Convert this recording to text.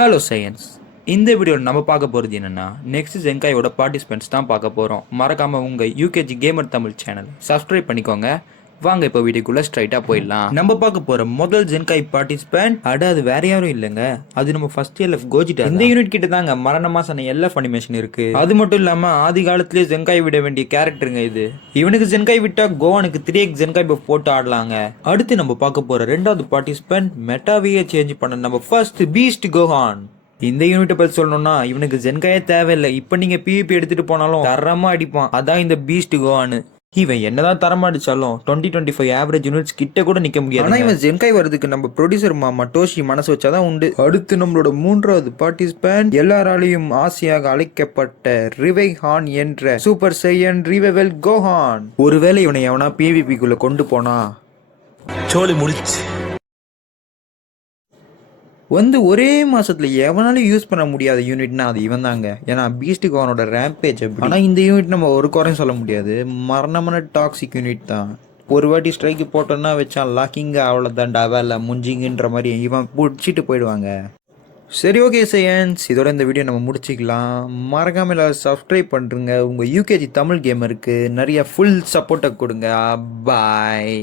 Hello science. இந்த வீடியோவில் நம்ம பார்க்க போகிறது என்னன்னா, நெக்ஸ்ட் ஜென்காயோட பார்ட்டிசிபென்ட்ஸ் தான் பார்க்க போகிறோம். மறக்காம உங்கள் UKG gamer Tamil channel subscribe பண்ணிக்கோங்க. வாங்க இப்போ வீடியோக்குள்ள ஸ்ட்ரைட்டாக போயிடலாம். நம்ம பார்க்க போகிற முதல் ஜென்காய் பார்ட்டிசிபென்ட் அது வேற யாரும் இல்லைங்க, அது நம்ம ஃபர்ஸ்ட் எல்எஃப் கோஜிட்டா. இந்த யூனிட் கிட்ட தாங்க மரணமா சொன்ன எல்எஃப் அனிமேஷன் இருக்கு. அது மட்டும் இல்லாமல் ஆதி காலத்திலேயே ஜென்காய் விட வேண்டிய கேரக்டருங்க இது. இவனுக்கு ஜென்காய் விட்டா கோவானுக்கு 3x ஜென்காய் பஃப் போட்டு ஆடலாங்க. அடுத்து நம்ம பார்க்க போகிற ரெண்டாவது பார்ட்டிசிபென்ட் மெட்டாவையே சேஞ்ச் பண்ண நம்ம ஃபர்ஸ்ட் பீஸ்ட் கோஹான். இந்த யூனிட்டை பற்றி சொல்லணும்னா இவனுக்கு ஜென்காயே தேவையில்லை. இப்போ நீங்க பிவிபி எடுத்துட்டு போனாலும் தரமா அடிப்பான். அதான் இந்த பீஸ்ட் கோவானு. இவன் என்னதான் தரமா அடிச்சாலும் 2025 ஆவரேஜ் யூனிட்ஸ் கிட்ட கூட நிக்க முடியாது. ஆனா இவன் ஜென்காய் வரதுக்கு நம்ம ப்ரொடியூசர் மாமா டோஷி மனசு வச்சாதான் உண்டு. அடுத்து நம்மளோட மூன்றாவது பார்ட்டிசிபென்ட் எல்லாராலையும் ஆசையாக அழைக்கப்பட்ட ரிவைஹான் என்ற சூப்பர் சையன் ரிவைவல் கோஹான். ஒருவேளை இவனை எவனா பிவிபிக்குள்ள கொண்டு போனா சோலி முடிச்சு ஒரே மாசத்துல எவனாலும் யூஸ் பண்ண முடியாத யூனிட்னா அது இவன் தாங்க. ஏன்னா பீஸ்ட் கோவனோட ரேம்பேஜ். ஆனா இந்த யூனிட் நம்ம ஒரு குறையும் சொல்ல முடியாது, மரணமான டாக்ஸிக் யூனிட் தான். ஒரு வாட்டி ஸ்ட்ரைக்கு போட்டோன்னா வச்சான் லாக்கிங்க, அவ்வளோதான்டா வேலை முஞ்சிங்கன்ற மாதிரி இவன் பிடிச்சிட்டு போயிடுவாங்க. சரி, ஓகே சையன்ஸ், இதோட இந்த வீடியோ நம்ம முடிச்சிக்கலாம். மறக்காம எல்லாரும் சப்ஸ்கிரைப் பண்ணுறங்க. உங்கள் யூகேஜி தமிழ் கேமருக்கு நிறைய ஃபுல் சப்போர்ட்டை கொடுங்க. பாய்.